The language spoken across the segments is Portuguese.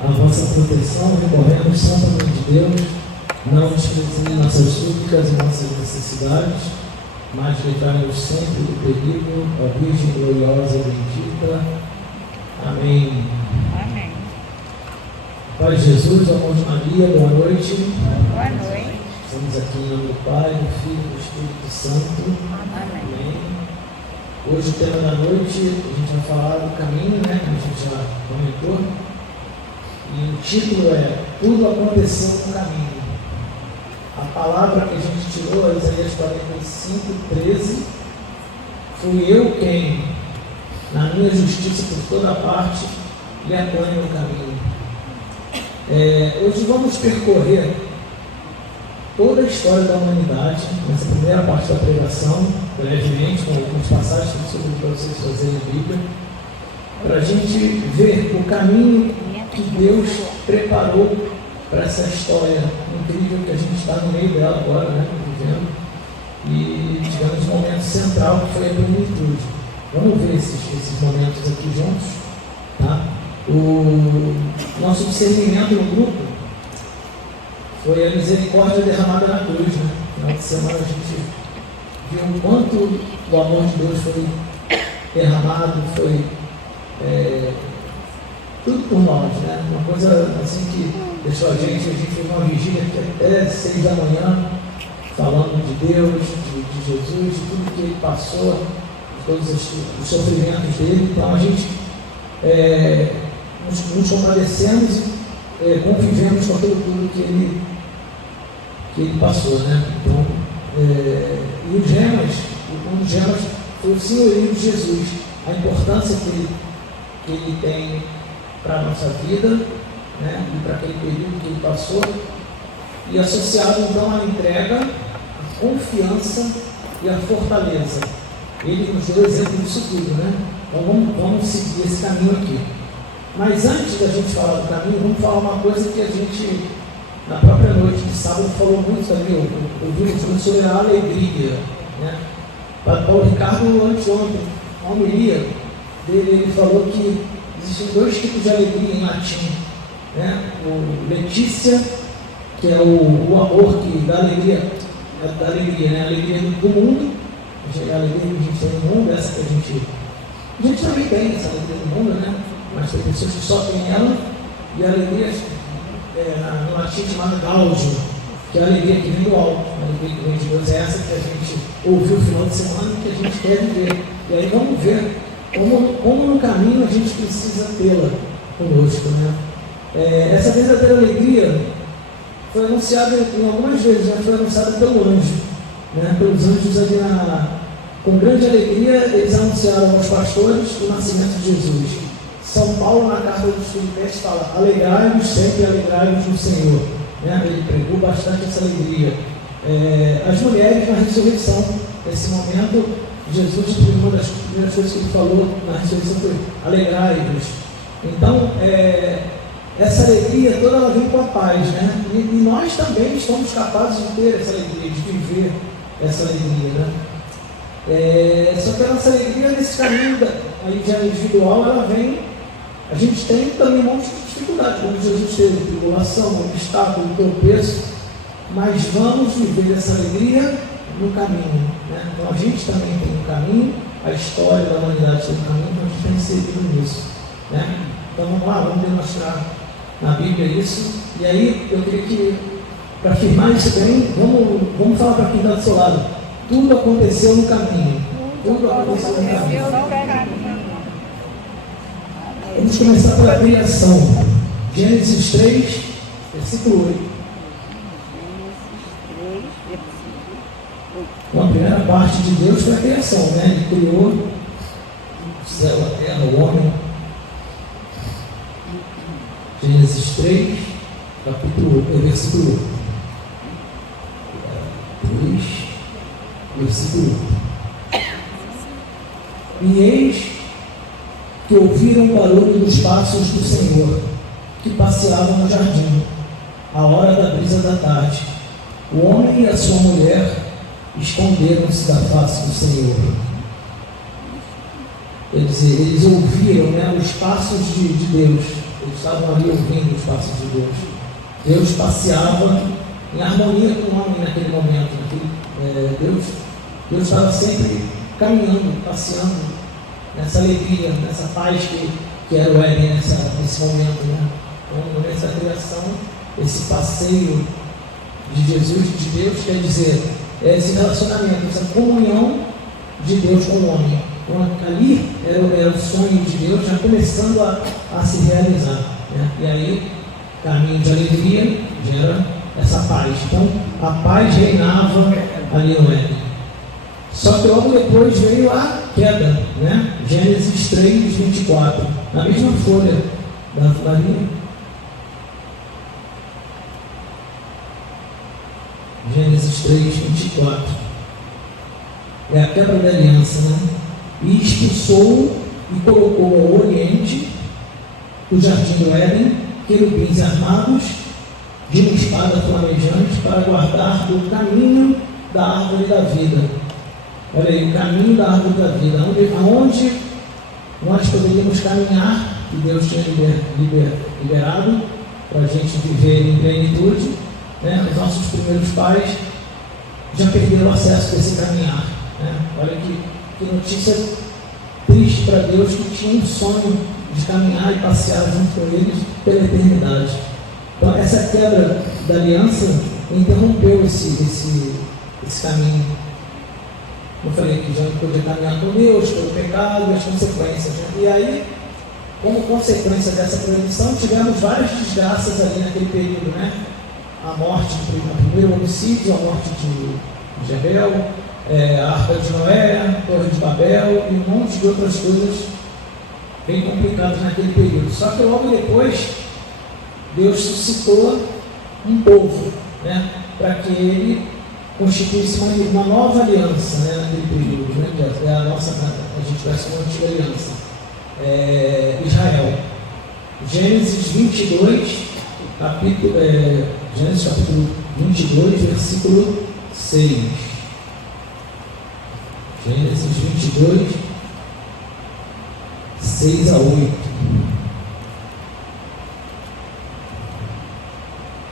a vossa proteção, recorremos, Santa Mãe de Deus, não desprezei nossas súplicas e nossas necessidades, mas livrai-nos sempre do perigo, ó Virgem gloriosa e bendita. Amém. Amém. Pai Jesus, amor de Maria, boa noite. Boa noite. Estamos aqui em nome do Pai, do Filho e do Espírito Santo. Amém. Amém. Hoje o tema da noite, a gente vai falar do caminho, né? Como a gente já comentou. E o título é Tudo Aconteceu no Caminho. A palavra que a gente tirou, Isaías 45:13, fui eu quem, na minha justiça por toda parte, lhe apanho no caminho. Hoje vamos percorrer toda a história da humanidade, nessa primeira parte da pregação, brevemente, com algumas passagens para vocês fazerem a Bíblia, para a gente ver o caminho que Deus preparou para essa história incrível que a gente está no meio dela agora, né, vivendo, e tivemos um momento central que foi a plenitude. Vamos ver esses momentos aqui juntos, tá? O nosso discernimento no grupo foi a misericórdia derramada na cruz, né? No final de semana a gente viu o quanto o amor de Deus foi derramado, foi tudo por nós, né? Uma coisa assim que deixou a gente fez uma vigília até 6 da manhã, falando de Deus, de Jesus, de tudo que ele passou, de todos os sofrimentos dele. Então a gente nos compadecemos e convivemos com tudo que ele passou, né? Então, e os gemas, um dos gemas foi o senhorio de Jesus, a importância que ele tem para a nossa vida, né? E para aquele período que ele passou, e associado então à entrega, à confiança e à fortaleza. Ele nos deu exemplo disso tudo, né? Então vamos seguir esse caminho aqui. Mas antes da gente falar do caminho, vamos falar uma coisa que a gente, na própria noite de sábado, falou muito também, ouvimos muito sobre a alegria, né? Paulo Ricardo, anteontem, na homilia dele, ele falou que existem 2 tipos de alegria em latim, né? O Letícia, que é o amor que dá alegria, né? A alegria do mundo, a alegria que a gente tem no mundo, essa que a gente também tem essa alegria do mundo, né? Mas tem pessoas que só têm ela, e a alegria no latim chamada gáudio, que é a alegria que vem do alto, a alegria que vem de Deus, é essa que a gente ouviu no final de semana e que a gente quer viver. E aí vamos ver como no caminho a gente precisa tê-la conosco, né? Essa verdadeira alegria foi anunciada em algumas vezes, já foi anunciada pelo anjo, né? Pelos anjos ali com grande alegria, eles anunciaram aos pastores o nascimento de Jesus. São Paulo, na carta dos Filipenses, fala: alegrai-vos sempre, alegrai-vos no Senhor. Né? Ele pregou bastante essa alegria. As mulheres na ressurreição, nesse momento, Jesus, uma das primeiras coisas que ele falou na ressurreição foi: alegrai-vos. Então, essa alegria toda ela vem com a paz, né? E nós também estamos capazes de ter essa alegria, de viver essa alegria, né? Só que a nossa alegria nesse caminho aí já individual, ela vem. A gente tem também um monte de dificuldades, como Jesus teve, tribulação, obstáculo, tropeço, mas vamos viver essa alegria no caminho, né? Então a gente também tem um caminho, a história da humanidade tem um caminho, então a gente tem seguido nisso, né? Então vamos lá, vamos demonstrar na Bíblia isso. E aí eu queria que, para afirmar isso bem, vamos falar para quem está do seu lado: tudo aconteceu no caminho. Tudo aconteceu no caminho. Vamos começar pela criação. Gênesis 3, versículo 8. Então, a primeira parte de Deus foi a criação, né? Ele criou o céu, a terra, o homem. Gênesis 3, versículo 8. 3, versículo 8. E eis que ouviram o barulho dos passos do Senhor, que passeavam no jardim, à hora da brisa da tarde. O homem e a sua mulher esconderam-se da face do Senhor. Quer dizer, eles ouviram, né, os passos de Deus. Eles estavam ali ouvindo os passos de Deus. Deus passeava em harmonia com o homem naquele momento. Deus estava sempre caminhando, passeando nessa alegria, nessa paz que era o Éden nesse momento, né? Então, nessa criação, esse passeio de Jesus, de Deus, quer dizer, esse relacionamento, essa comunhão de Deus com o homem. Então, ali era o sonho de Deus já começando a se realizar, né? E aí, caminho de alegria gera essa paz. Então, a paz reinava ali no Éden. Só que logo depois veio a queda, né? Gênesis 3, 24. Na mesma folha da linha. Gênesis 3, 24. É a quebra da aliança, né? E expulsou e colocou ao oriente do jardim do Éden querubins armados de uma espada flamejante para guardar do caminho da árvore da vida. Olha aí, o caminho da árvore da vida, aonde nós poderíamos caminhar, que Deus tinha liberado para a gente viver em plenitude, né? Os nossos primeiros pais já perderam acesso a esse caminhar, né? Olha que notícia triste para Deus, que tinha um sonho de caminhar e passear junto com eles pela eternidade. Então essa quebra da aliança interrompeu esse caminho. Eu falei que já não podia caminhar com Deus, pelo pecado e as consequências, né? E aí, como consequência dessa proibição, tivemos várias desgraças ali naquele período, né? A morte do primeiro homicídio, a morte de Jebel, a Arca de Noé, a Torre de Babel e um monte de outras coisas bem complicadas naquele período. Só que logo depois, Deus suscitou um povo, né? Para que ele constitui-se uma nova aliança, né, naquele período, né, que é a gente vai ser uma antiga aliança, Israel. Gênesis 22, Gênesis capítulo 22, versículo 6. Gênesis 22, 6 a 8.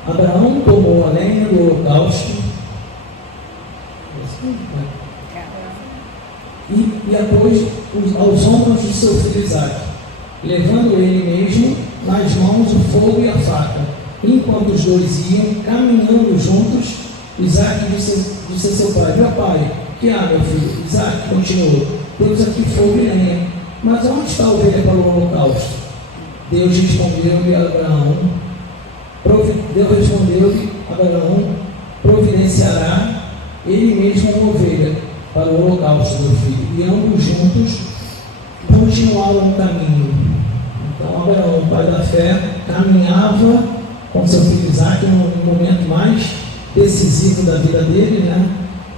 Abraão tomou a lenha do holocausto e a pôs aos ombros de seu filho Isaque, levando ele mesmo nas mãos o fogo e a faca. Enquanto os dois iam caminhando juntos, Isaque disse a seu pai: meu pai, que há, meu filho? Isaque continuou: temos aqui fogo e lenha, mas onde está a ovelha para o holocausto? Deus respondeu-lhe a Abraão: providenciará ele mesmo uma ovelha para o holocausto, meu filho. E ambos juntos continuaram o caminho. Então Abraão, o pai da fé, caminhava com seu filho Isaque no momento mais decisivo da vida dele, né?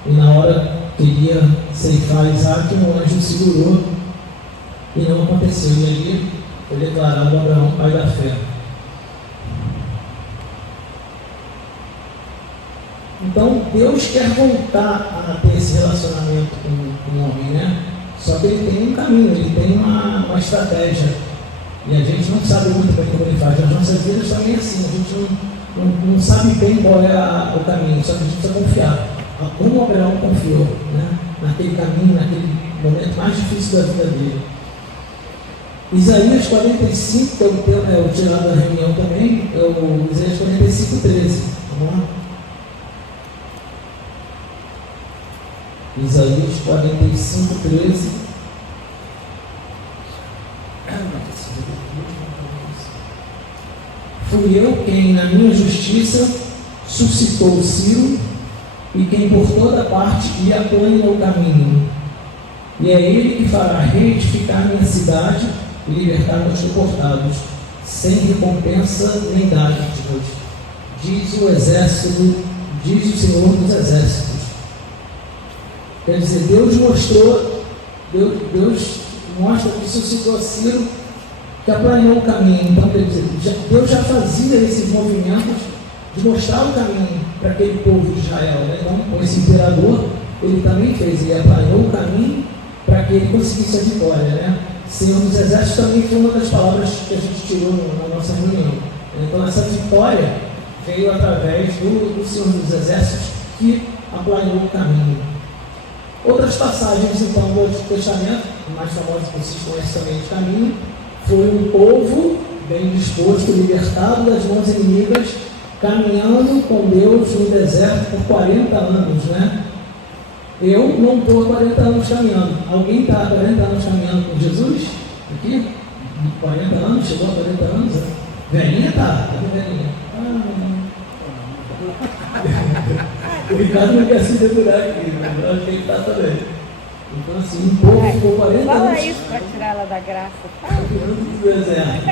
E na hora que queria ceifar Isaque, o anjo segurou e não aconteceu. E ali foi declarado Abraão, pai da fé. Então Deus quer voltar a ter esse relacionamento com o homem, né? Só que ele tem um caminho, ele tem uma estratégia. E a gente não sabe muito bem como ele faz. As nossas vidas também é assim, a gente não sabe bem qual é o caminho, só que a gente precisa confiar. Como Abraão confiou, né? Naquele caminho, naquele momento mais difícil da vida dele. Isaías 45, que eu tirei lá da reunião também, Isaías 45, 13. Vamos lá? Isaías 45, 13. Fui eu quem, na minha justiça, suscitou Ciro, e quem por toda parte lhe aplane no caminho. E é ele que fará reedificar minha cidade e libertar os deportados, sem recompensa nem dádivas, diz o exército, diz o Senhor dos Exércitos. Quer dizer, Deus mostra que suscitou Ciro, que aplanou o caminho. Então, quer dizer, Deus já fazia esses movimentos de mostrar o caminho para aquele povo de Israel, né? Então, com esse imperador, ele também fez, ele aplanou o caminho para que ele conseguisse a vitória, né? Senhor dos Exércitos também foi uma das palavras que a gente tirou na nossa reunião. Então essa vitória veio através do Senhor dos Exércitos que aplanou o caminho. Outras passagens então do Antigo Testamento, a mais famosa que vocês conhecem também de caminho, foi um povo bem disposto, libertado das mãos inimigas, caminhando com Deus no deserto por 40 anos, né? Eu não estou há 40 anos caminhando. Alguém está há 40 anos caminhando com Jesus? Aqui? 40 anos? Chegou a 40 anos? Velhinha tá? Cadê velhinha? O Ricardo não quer se dedurar aqui, mas eu acho que ele está também. Então assim, um povo ficou 40 anos. Fala isso para tirar ela da graça. Caminhando no deserto.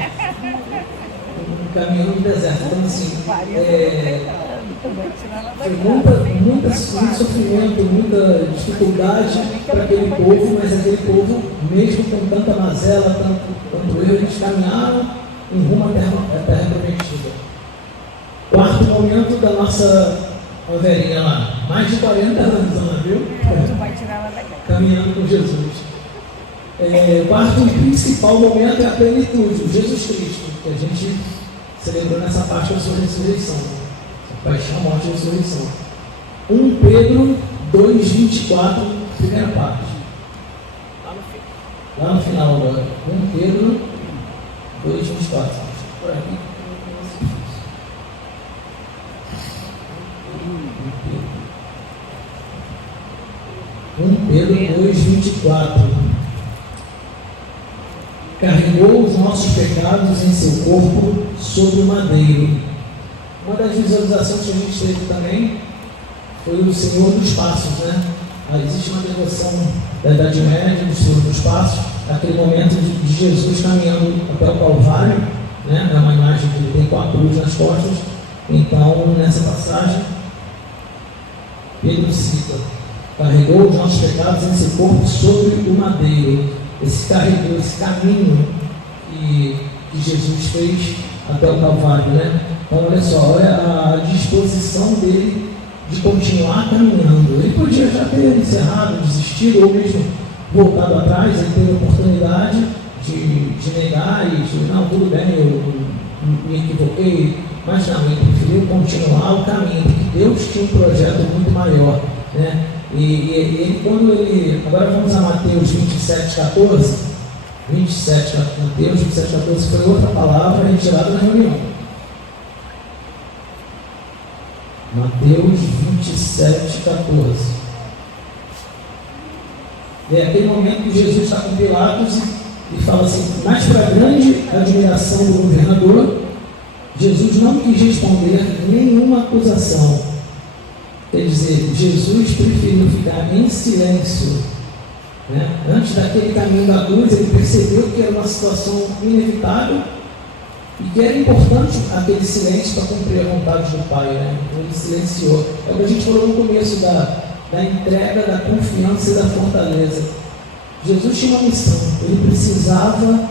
Caminhando no deserto. Então assim, foi muito sofrimento, muita dificuldade para aquele povo, mas aquele povo, mesmo com tanta mazela, tanto erro, eles caminharam em rumo à terra prometida. Quarto momento da nossa velhinha lá, mais de 40 anos, Ana, viu? Vai tirar ela da graça. Caminhando com Jesus. Quarto e principal momento é a plenitude, o Jesus Cristo, que a gente celebrou nessa parte da sua ressurreição. Paixão, morte e ressurreição. 1 Pedro 2,24, primeira parte. Lá no final agora. 1 Pedro 2,24. Por aqui. 1 Pedro 2,24. Carregou os nossos pecados em seu corpo sobre o madeiro. Uma das visualizações que a gente teve também foi o Senhor dos Passos, né? Existe uma devoção da Idade Média do Senhor dos Passos, aquele momento de Jesus caminhando até o Calvário, né? É uma imagem que ele tem com a cruz nas costas. Então, nessa passagem, Pedro cita: carregou os nossos pecados em seu corpo sobre o madeiro. Esse carregou, esse caminho que Jesus fez até o Calvário, né? Então, olha só, olha a disposição dele de continuar caminhando. Ele podia já ter encerrado, desistido, ou mesmo voltado atrás. Ele teve a oportunidade de negar e dizer: não, tudo bem, eu me equivoquei, mas não, ele preferiu continuar o caminho, porque Deus tinha um projeto muito maior, né? E ele, quando ele... Agora vamos a Mateus 27,14. 27, Mateus 27,14 foi outra palavra retirada na reunião. Mateus 27,14. É aquele momento que Jesus está com Pilatos e fala assim: mas para a grande admiração do governador, Jesus não quis responder nenhuma acusação. Quer dizer, Jesus preferiu ficar em silêncio, né? Antes daquele caminho da cruz, ele percebeu que era uma situação inevitável e que era importante aquele silêncio para cumprir a vontade do Pai, né? Então ele silenciou. É o que a gente falou no começo da entrega, da confiança e da fortaleza. Jesus tinha uma missão, ele precisava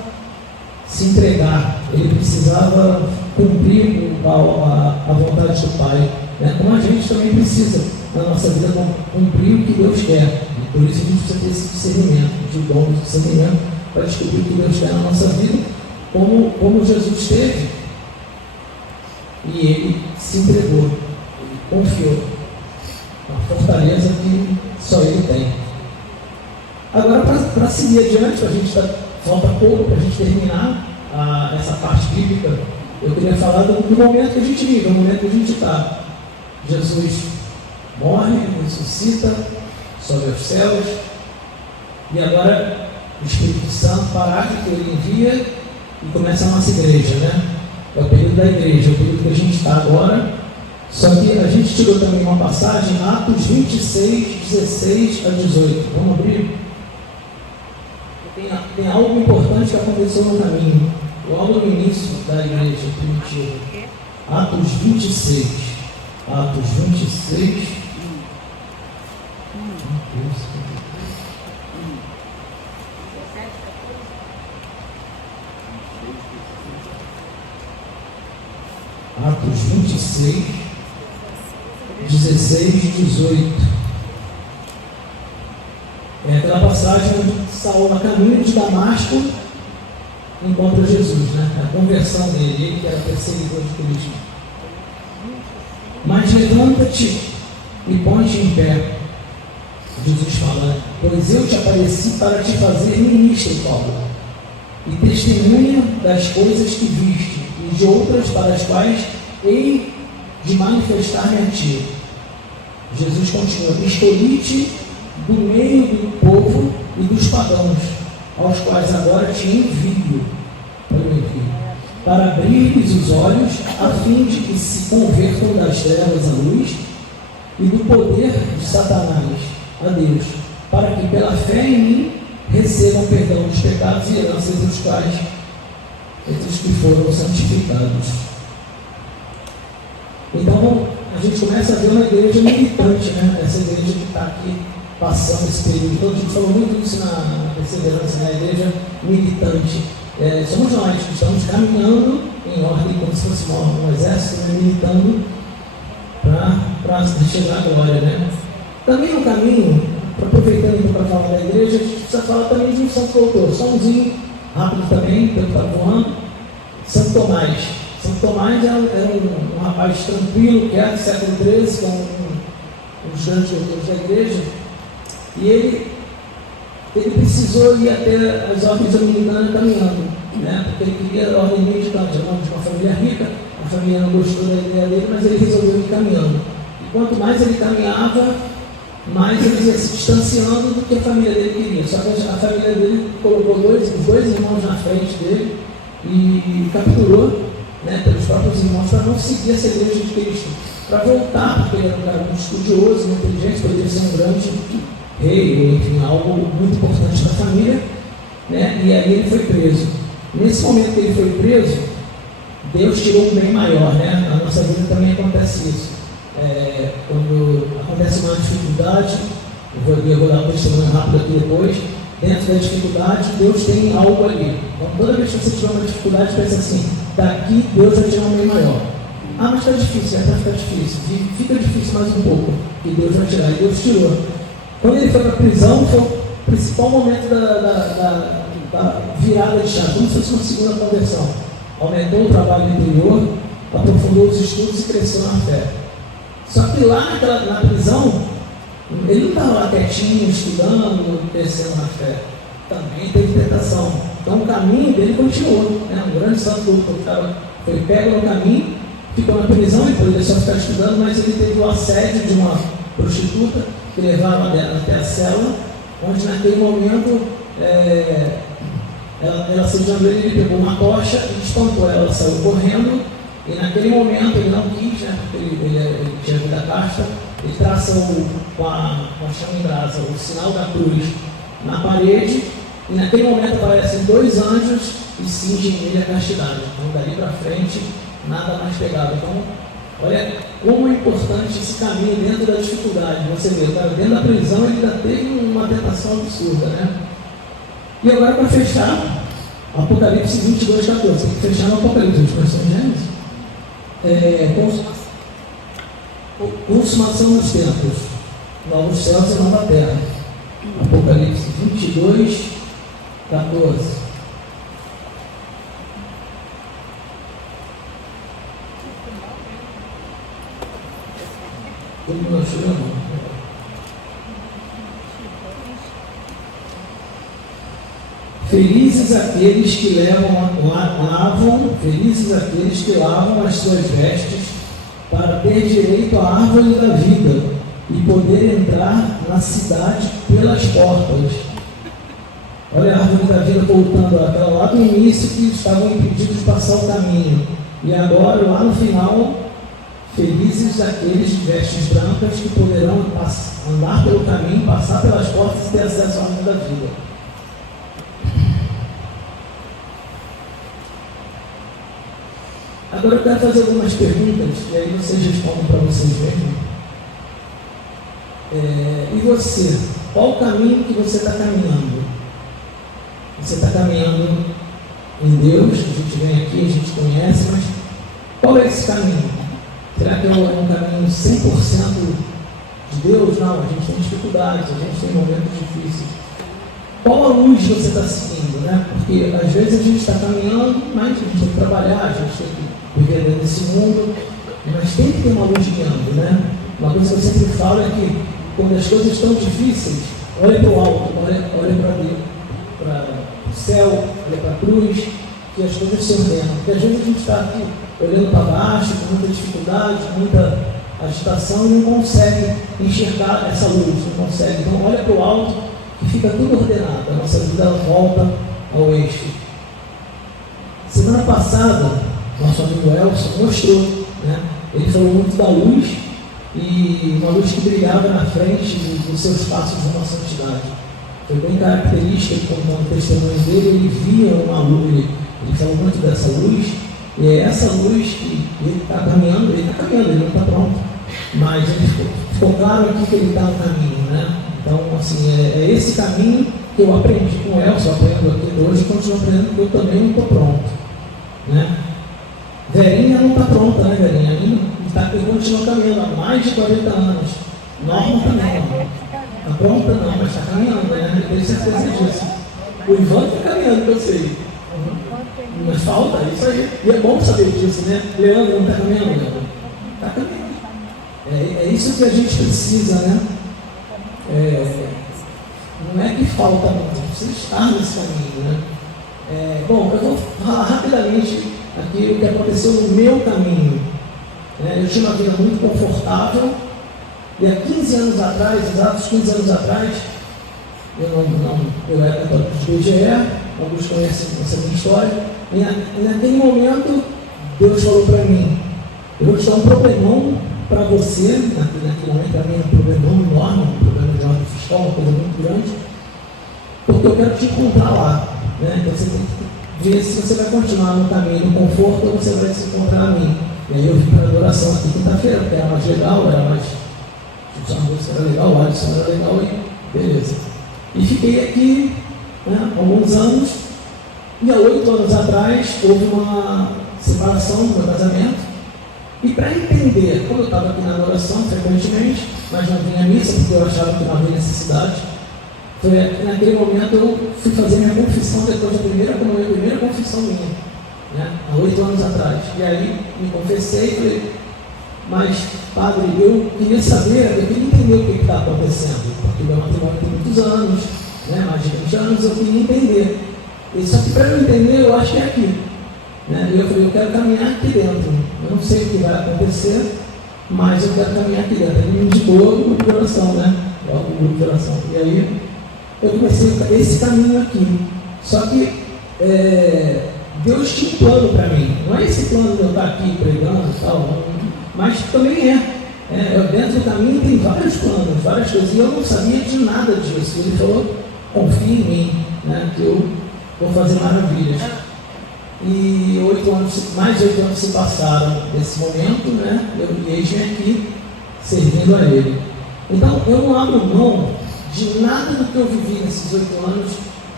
se entregar, ele precisava cumprir a vontade do Pai, né? Como a gente também precisa, na nossa vida, cumprir o que Deus quer. E por isso a gente precisa ter esse discernimento, de dom de discernimento, para descobrir o que Deus quer na nossa vida, como Jesus teve. E ele se entregou, ele confiou, uma fortaleza que só ele tem. Agora, para seguir adiante, falta pouco para a gente terminar essa parte bíblica, eu queria falar do momento que a gente vive, do momento que a gente está. Jesus morre, ressuscita, sobe aos céus, e agora o Espírito Santo paráclito ele envia e começa a nossa igreja, né? É o período da igreja, é o período que a gente está agora. Só que a gente tirou também uma passagem, Atos 26, 16 a 18. Vamos abrir? Tem algo importante que aconteceu no caminho, logo no início da igreja primitiva. Atos 26. Atos 26. Atos 26, 16 e 18. É aquela passagem onde Saul, a caminho de Damasco, encontra Jesus, né? A conversão dele, ele que era perseguidor de Cristo. Mas levanta-te e põe-te em pé, Jesus fala, pois eu te apareci para te fazer ministro, Paulo, e testemunha das coisas que viste, e de outras para as quais hei de manifestar-me a ti. Jesus continua, escolhi-te do meio do povo e dos pagãos, aos quais agora te envio, para abrir-lhes os olhos, a fim de que se convertam das trevas à luz e do poder de Satanás a Deus, para que pela fé em mim recebam perdão dos pecados e heranças dos quais esses que foram santificados. Então, a gente começa a ver uma igreja militante, né? Essa igreja que está aqui passando esse período. Então, a gente falou muito isso na perseverança, né? A igreja militante. Somos nós que estamos caminhando em ordem, como se fosse um exército, né? Militando para chegar à glória, né? Também no caminho, aproveitando para falar da igreja, a gente precisa falar também de um santo doutor. Só um zinho rápido também, pelo que está voando. Santo Tomás. Santo Tomás era um rapaz tranquilo, que era do século XIII, que é um dos grandes doutores da igreja, e ele precisou ir até as ordens dominicanas caminhando, né? Porque ele queria a ordem mendicante, era de uma família rica, a família não gostou da ideia dele, mas ele resolveu ir caminhando. E quanto mais ele caminhava, mais ele ia se distanciando do que a família dele queria. Só que a família dele colocou os dois irmãos na frente dele e capturou, né, pelos próprios irmãos, para não seguir essa igreja de Cristo, para voltar, porque ele era um cara muito estudioso, muito inteligente, poderia ser um grande rei, ou enfim, algo muito importante para a família, né, e aí ele foi preso. Nesse momento que ele foi preso, Deus tirou um bem maior, né? Na nossa vida também acontece isso. Quando acontece uma dificuldade, eu vou dar um testemunho rápido aqui depois, dentro da dificuldade, Deus tem algo ali. Então, toda vez que você tiver uma dificuldade, pensa assim, daqui Deus vai tirar um bem maior. Ah, mas está difícil, vai ficar difícil. Fica difícil mais um pouco, que Deus vai tirar. E Deus tirou. Quando ele foi para a prisão, foi o principal momento da virada de chave, como se fosse uma segunda conversão. Aumentou o trabalho interior, aprofundou os estudos e cresceu na fé. Só que lá na prisão, ele não estava lá quietinho, estudando, crescendo na fé. Também teve tentação. Então o caminho dele continuou, né? Um grande santo doutor foi pego no caminho, ficou na prisão, ele poderia só ficar estudando, mas ele teve o assédio de uma prostituta que levava até a cela, onde naquele momento ela se jogou, ele pegou uma tocha e espantou ela, saiu correndo, e naquele momento ele não quis, né, porque ele tinha vida casta, ele traça com a chama em brasa o sinal da cruz na parede, e naquele momento aparecem dois anjos e cingem nele a castidade. Então dali para frente nada mais pegava. Então olha como é importante esse caminho dentro da dificuldade. Você vê, o cara dentro da prisão ele ainda teve uma tentação absurda, né? E agora para fechar, Apocalipse 22, 14. Tem que fechar no Apocalipse, nós estamos em Gênesis. Consumação dos tempos, novos céus e nova terra. Apocalipse 22, 14. Todo mundo achou, não? Felizes aqueles que lavam as suas vestes para ter direito à árvore da vida e poder entrar na cidade pelas portas. Olha a árvore da vida voltando àquela lá do início que estavam impedidos de passar o caminho. E agora, lá no final, felizes aqueles de vestes brancas que poderão andar pelo caminho, passar pelas portas e ter acesso à árvore da vida. Agora eu quero fazer algumas perguntas e aí vocês respondem para vocês mesmos. E você? Qual o caminho que você está caminhando? Você está caminhando em Deus, a gente vem aqui, a gente conhece, mas qual é esse caminho? Será que é um caminho 100% de Deus? Não, a gente tem dificuldades, a gente tem momentos difíceis. qual a luz você está seguindo, né? Porque às vezes a gente está caminhando, mas a gente tem que trabalhar, a gente tem que viver dentro desse mundo, mas tem que ter uma luz guiando, né? Uma coisa que eu sempre falo é que quando as coisas estão difíceis, olha para o alto, olha para Deus, para o céu, olha para a cruz, que as coisas se ordenam. Porque às vezes a gente está aqui olhando para baixo, com muita dificuldade, com muita agitação e não consegue enxergar essa luz, não consegue. Então olha para o alto que fica tudo ordenado, a nossa vida volta ao eixo. Semana passada, nosso amigo Elson mostrou, né? Ele falou muito da luz e uma luz que brilhava na frente dos seus passos de uma santidade. Foi bem característica, como no testemunho dele, ele via uma luz, ele falou muito dessa luz, e é essa luz que ele está caminhando, ele não está pronto, mas ele ficou claro aqui que ele está no caminho, né? Então, assim, é esse caminho que eu aprendi com o Elson, aprendo aqui hoje, continuo aprendendo, porque eu também não estou pronto, né? Verinha não está pronta, né, Verinha? Ele continua caminhando há mais de 40 anos. Nós não caminhamos. Está pronta não, mas está caminhando, né? Eu tenho certeza disso. O Ivan está caminhando, que eu sei. Mas falta isso aí. E é bom saber disso, né? Leandro não está caminhando, Leandro? Está caminhando. É isso que a gente precisa, né? Não é que falta muito, precisa estar nesse caminho, né? Bom, eu vou falar rapidamente aqui o que aconteceu no meu caminho. Eu tinha uma vida muito confortável e há 15 anos atrás, exatos 15 anos atrás, eu era católico de BGE, alguns conhecem essa minha história, e naquele momento Deus falou para mim: eu vou te dar um problemão para você, naquele momento para mim era um problemão enorme, um problema de ordem fiscal, uma coisa muito grande, porque eu quero te encontrar lá, né? Então você tem que ver se você vai continuar no caminho do conforto ou você vai se encontrar a mim. E aí eu vim para a adoração aqui quinta-feira, porque era mais legal, era mais. A música era legal, o Alisson era legal e beleza. E fiquei aqui, né, alguns anos, e há 8 anos atrás houve uma separação no meu casamento. E para entender, como eu estava aqui na adoração frequentemente, mas não vinha à missa porque eu achava que não havia necessidade, foi naquele momento eu fui fazer minha confissão depois da primeira comunhão, a primeira confissão minha, né, há 8 anos atrás. E aí me confessei e falei: mas, padre, eu queria saber, eu queria entender o que está acontecendo, porque meu matrimônio tem muitos anos, né, mais de 20 anos, eu queria entender. E só que para eu entender, eu acho que é aqui. Né? E eu falei: eu quero caminhar aqui dentro. Eu não sei o que vai acontecer, mas eu quero caminhar aqui dentro. Ele me indicou o grupo de oração, né? O grupo de oração. E aí eu comecei esse caminho aqui. Só que Deus tinha um plano para mim. Não é esse plano de eu estar aqui pregando e tal, mas também dentro do caminho tem vários planos, várias coisas. E eu não sabia de nada disso. Ele falou: confia em mim, né? Que eu vou fazer maravilhas. E mais de 8 anos se passaram desse momento, né? E eis-me aqui servindo a Ele. Então, eu não abro mão de nada do que eu vivi nesses 8 anos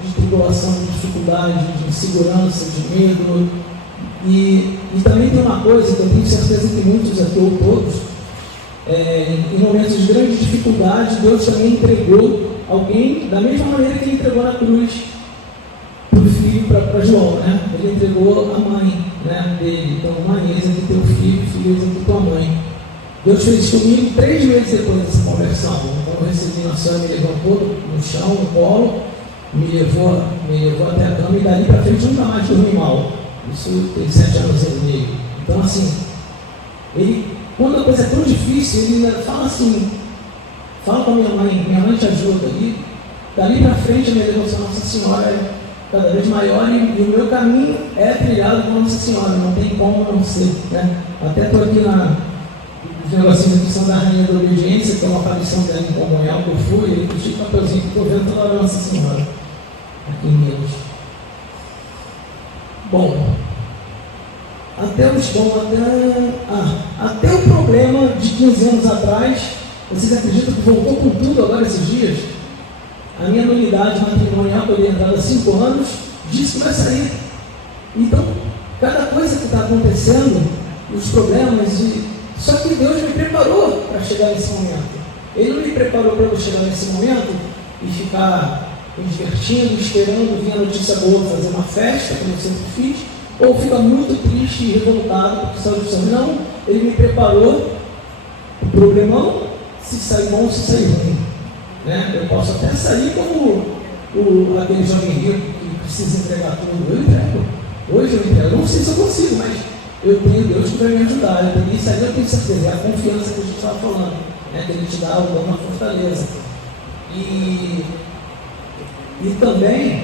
de tribulação, de dificuldade, de insegurança, de medo. E também tem uma coisa que eu tenho certeza que muitos aqui, ou todos, em momentos de grande dificuldade, Deus também entregou alguém da mesma maneira que Ele entregou na cruz para o filho, para João, né? Ele entregou a mãe, né, dele. Então, mãe, eis aqui teu filho, filho, eis aqui tua mãe. Deus fez isso comigo 3 meses depois dessa conversão. Então, eu recebi na cama, me levantou no chão, no colo, me levou até a cama e dali para frente nunca mais dormi mal. Isso tem 7 anos e meio. Então, assim, quando a coisa é tão difícil, ele ainda fala assim: fala com a minha mãe te ajuda. E dali para frente a minha devoção a Nossa Senhora é cada vez maior e o meu caminho é trilhado com Nossa Senhora, não tem como não ser, né? Até estou aqui nos negocinhos aqui, são da Rainha da Obediência, que é uma aparição dela em comunhão que eu fui, e eu tive um papelzinho que estou vendo toda hora Nossa Senhora, aqui em Minas. Bom, até o problema de 15 anos atrás, vocês acreditam que voltou com tudo agora esses dias? A minha nulidade matrimonial, que eu ia entrar há 5 anos, disse que vai sair. Então, cada coisa que está acontecendo, os problemas, só que Deus me preparou para chegar nesse momento. Ele não me preparou para eu chegar nesse momento e ficar me divertindo, esperando vir a notícia boa, fazer uma festa, como eu sempre fiz, ou fica muito triste e revoltado porque saiu do céu. Não, ele me preparou o problemão, se sair bom, se sair ruim. Né? Eu posso até sair como aquele jovem rico que precisa entregar tudo. Eu entrego. Hoje eu entrego. Não sei se eu consigo, mas eu tenho Deus que vai me ajudar. Isso aí eu tenho certeza. É a confiança que a gente estava falando. Né? Que Ele te dá uma fortaleza. E também,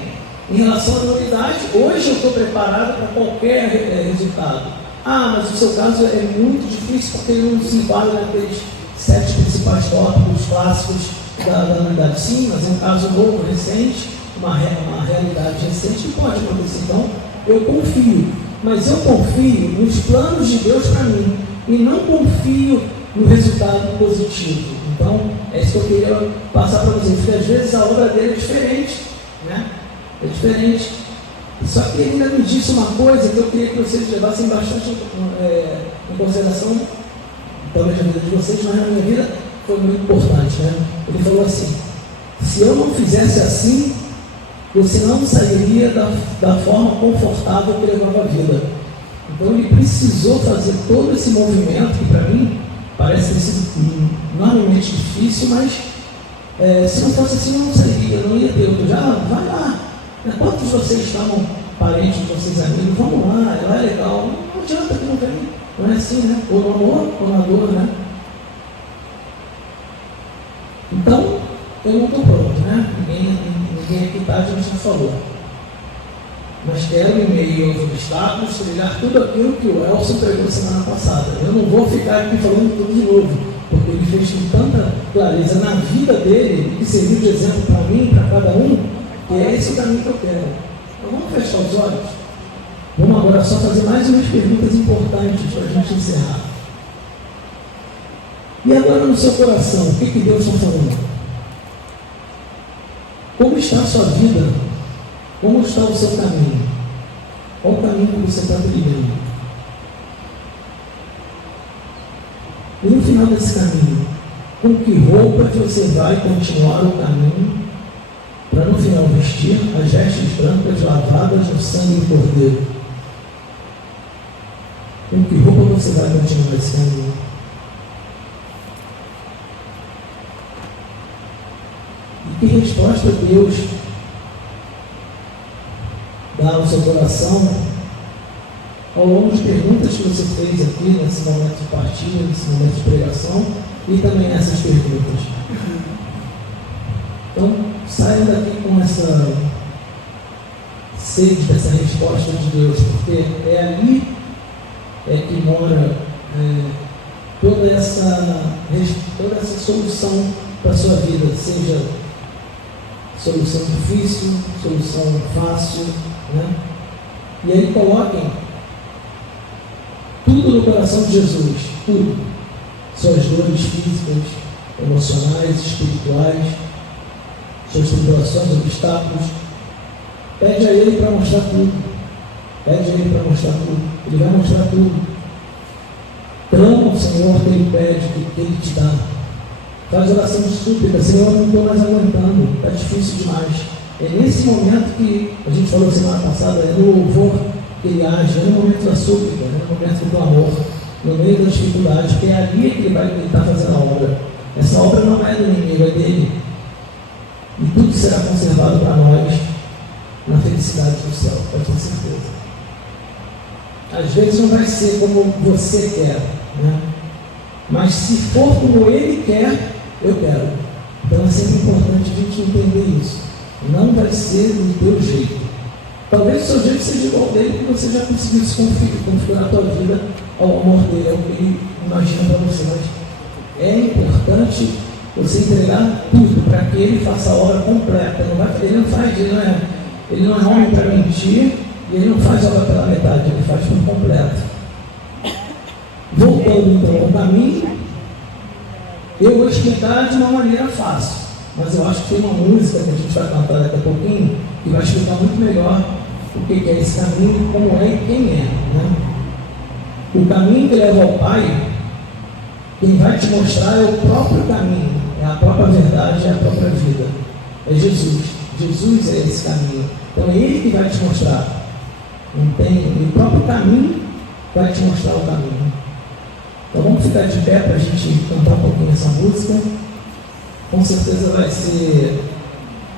em relação à novidade, hoje eu estou preparado para qualquer resultado. Mas o seu caso é muito difícil porque ele não se enquadra naqueles 7 principais tópicos clássicos da novidade. Sim, mas é um caso novo, recente, uma realidade recente que pode acontecer. Então, eu confio. Mas eu confio nos planos de Deus para mim e não confio no resultado positivo. Então, é isso que eu queria passar para vocês, porque às vezes a obra dele é diferente, né? É diferente. Só que ele ainda me disse uma coisa que eu queria que vocês levassem bastante em consideração, talvez na vida de vocês, mas na minha vida foi muito importante, né? Ele falou assim: se eu não fizesse assim, você não sairia da forma confortável que levava a vida. Então ele precisou fazer todo esse movimento que para mim parece ter sido enormemente difícil, mas se não fosse assim eu não sairia, eu não ia ter outro. Já vai lá. Quantos de vocês estavam parentes de vocês amigos? Vamos lá, é legal. Não adianta que não vem. Não é assim, né? Ou no amor, ou na dor, né? Então, eu não estou pronto, né? Ninguém aqui está, a gente já falou. Mas quero, em meio aos obstáculos, trilhar tudo aquilo que o Elson pregou semana passada. Eu não vou ficar aqui falando tudo de novo, porque ele fez com tanta clareza na vida dele, que serviu de exemplo para mim, para cada um, que é esse o caminho que eu quero. Então vamos fechar os olhos. Vamos agora só fazer mais umas perguntas importantes para a gente encerrar. E agora no seu coração, o que Deus está falando? Como está a sua vida? Como está o seu caminho? Qual o caminho que você está trilhando? E no final desse caminho, com que roupa que você vai continuar o caminho para no final vestir as vestes brancas lavadas no sangue do Cordeiro? Com que roupa você vai continuar esse caminho? E que resposta Deus dá ao seu coração ao longo de perguntas que você fez aqui nesse momento de partilha, nesse momento de pregação e também nessas perguntas? Então, saiam daqui com essa sede dessa resposta de Deus, porque é ali que mora toda essa solução para a sua vida, seja solução difícil, solução fácil, né? E aí coloquem tudo no coração de Jesus, tudo, suas dores físicas, emocionais, espirituais, suas tribulações, obstáculos. Pede a Ele para mostrar tudo. Pede a Ele para mostrar tudo. Ele vai mostrar tudo. Clama ao Senhor que Ele pede, que Ele te dá. Faz oração de súplica: Senhor, eu não estou mais aguentando, está difícil demais. É nesse momento que a gente falou semana passada, é no louvor que Ele age, é no momento da súplica, é no momento do clamor, no meio da dificuldade, que é ali que Ele está fazendo a obra. Essa obra não é do inimigo, é dele. E tudo será conservado para nós na felicidade do céu, pode ter certeza. Às vezes não vai ser como você quer, né? Mas se for como Ele quer, eu quero. Então é sempre importante a gente entender isso. Não vai ser do teu jeito. Talvez o seu jeito seja igual dele, que você já conseguiu se configurar a tua vida ao amor dele, ao que ele imagina para você. Mas é importante você entregar tudo para que ele faça a obra completa. Ele não é homem para mentir e ele não faz obra pela metade, ele faz por completo. Voltando então ao caminho, eu vou explicar de uma maneira fácil, mas eu acho que tem uma música que a gente vai cantar daqui a pouquinho que vai explicar muito melhor o que é esse caminho, como é e quem é, né? O caminho que leva ao Pai, quem vai te mostrar é o próprio caminho, é a própria verdade, é a própria vida, é Jesus. Jesus é esse caminho. Então é Ele que vai te mostrar. Não tem, o próprio caminho vai te mostrar o caminho. Então vamos ficar de pé para a gente cantar um pouquinho essa música. Com certeza vai ser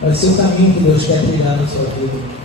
o caminho que Deus quer trilhar na sua vida.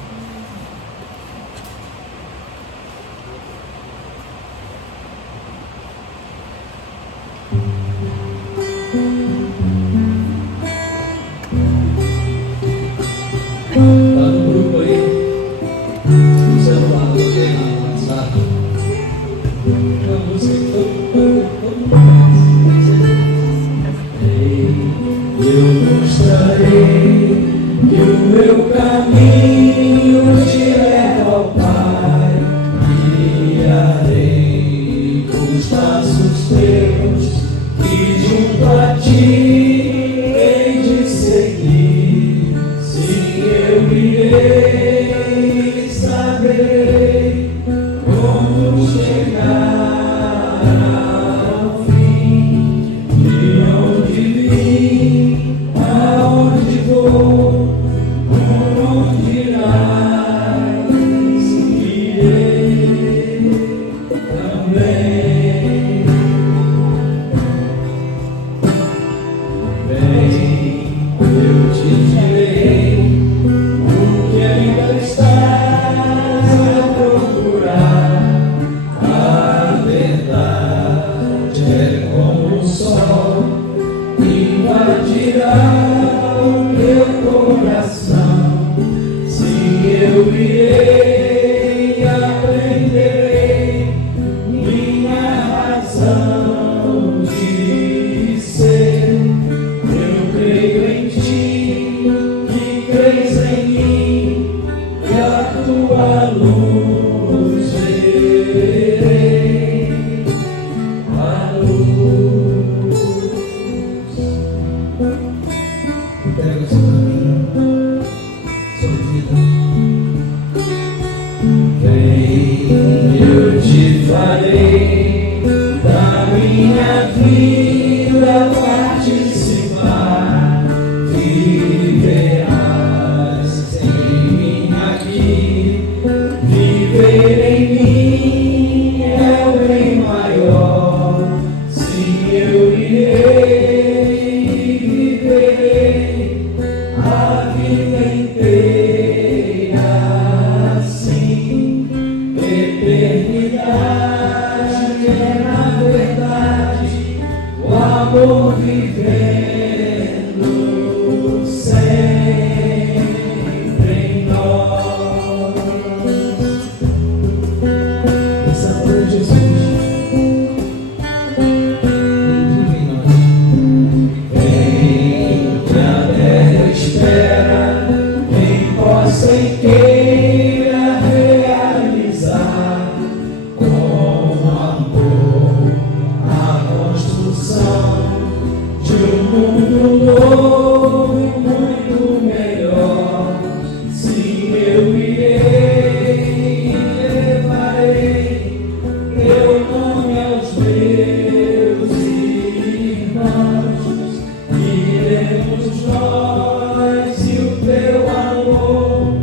Nós e o teu amor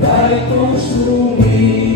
vai construir.